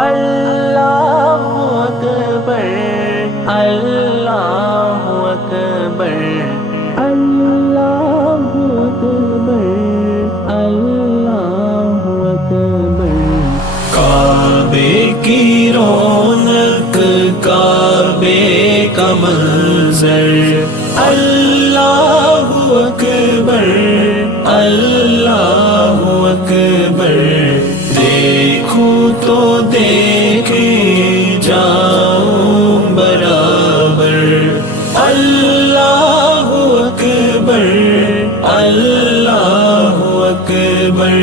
اللہ اکبر، اللہ اکبر، اللہ اکبر، اللہ اکبر۔ کعبے کی رونق، کعبے کا منظر، اللہ اکبر، اللہ اکبر۔ دیکھوں تو دیکھے جاؤں برابر، اللہ اکبر، اللہ اکبر،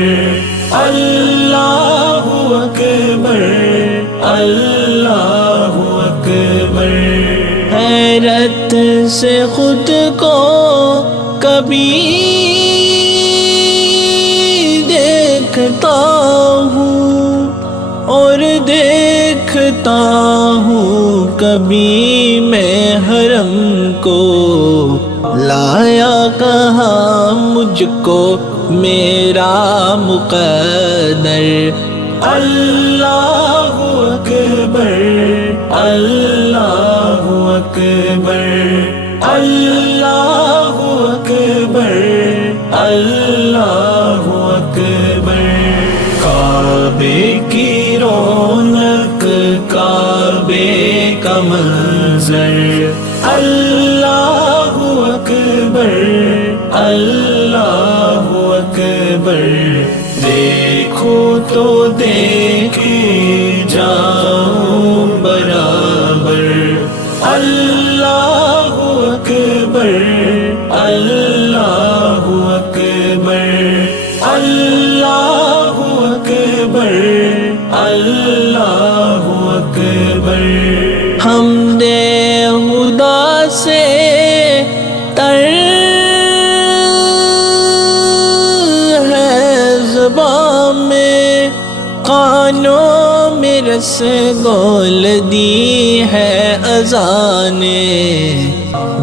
اللہ اکبر، اللہ اکبر۔ حیرت سے خود کو کبھی دیکھتا ہوں اور دیکھتا ہوں کبھی میں حرم کو، لایا کہاں مجھ کو میرا مقدر، اللہ اکبر، اللہ اکبر، اللہ اکبر، اللہ اکبر۔ کعبے کی رونق، کعبے کا منظر، اللہ اکبر، اللہ اکبر۔ دیکھو تو دیکھے جاؤں برابر، اللہ اکبر، اللہ اکبر، اللہ اکبر، اللہ اکبر۔ حمد خدا سے تر ہے زبان میں، کانوں میں رس گول دی ہے اذان،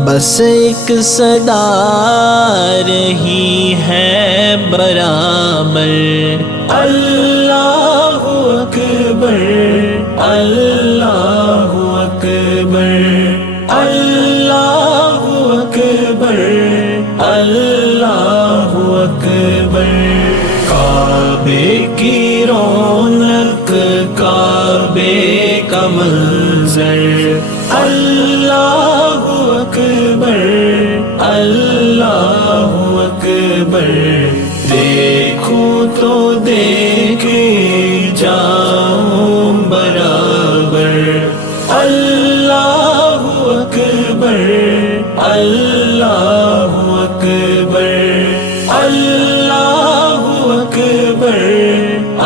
بس ایک صدا رہی ہے برابر، اللہ اکبر، اللہ اکبر، اللہ اکبر، اللہ اکبر۔ کعبے کی رونق، کعبے کا منظر، اللہ اکبر، اللہ اکبر۔ دیکھوں تو دیکھے جاؤں برابر، اللہ اکبر، اللہ اکبر، اللہ اکبر،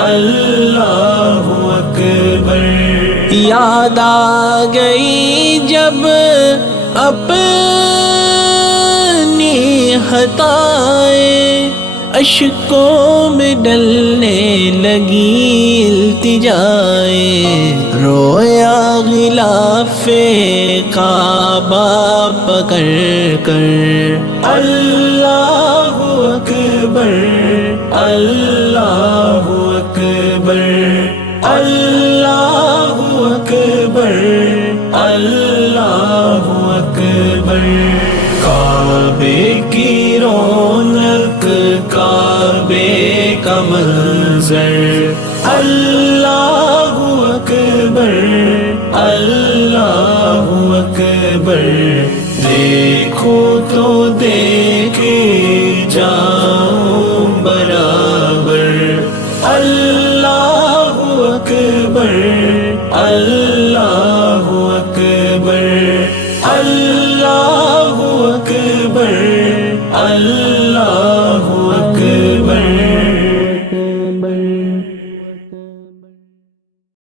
اللہ اکبر۔ یاد آ گئی جب اپنی خطائیں، اشکوں میں ڈلنے لگی التجائیں، رویا غلاف کعبہ پکڑ کر، اللہ اکبر، اللہ اکبر، اللہ اکبر، اللہ اکبر۔ کعبے کی رونق، کعبے کا منظر، اللہ اکبر، اللہ اکبر۔ دیکھو تو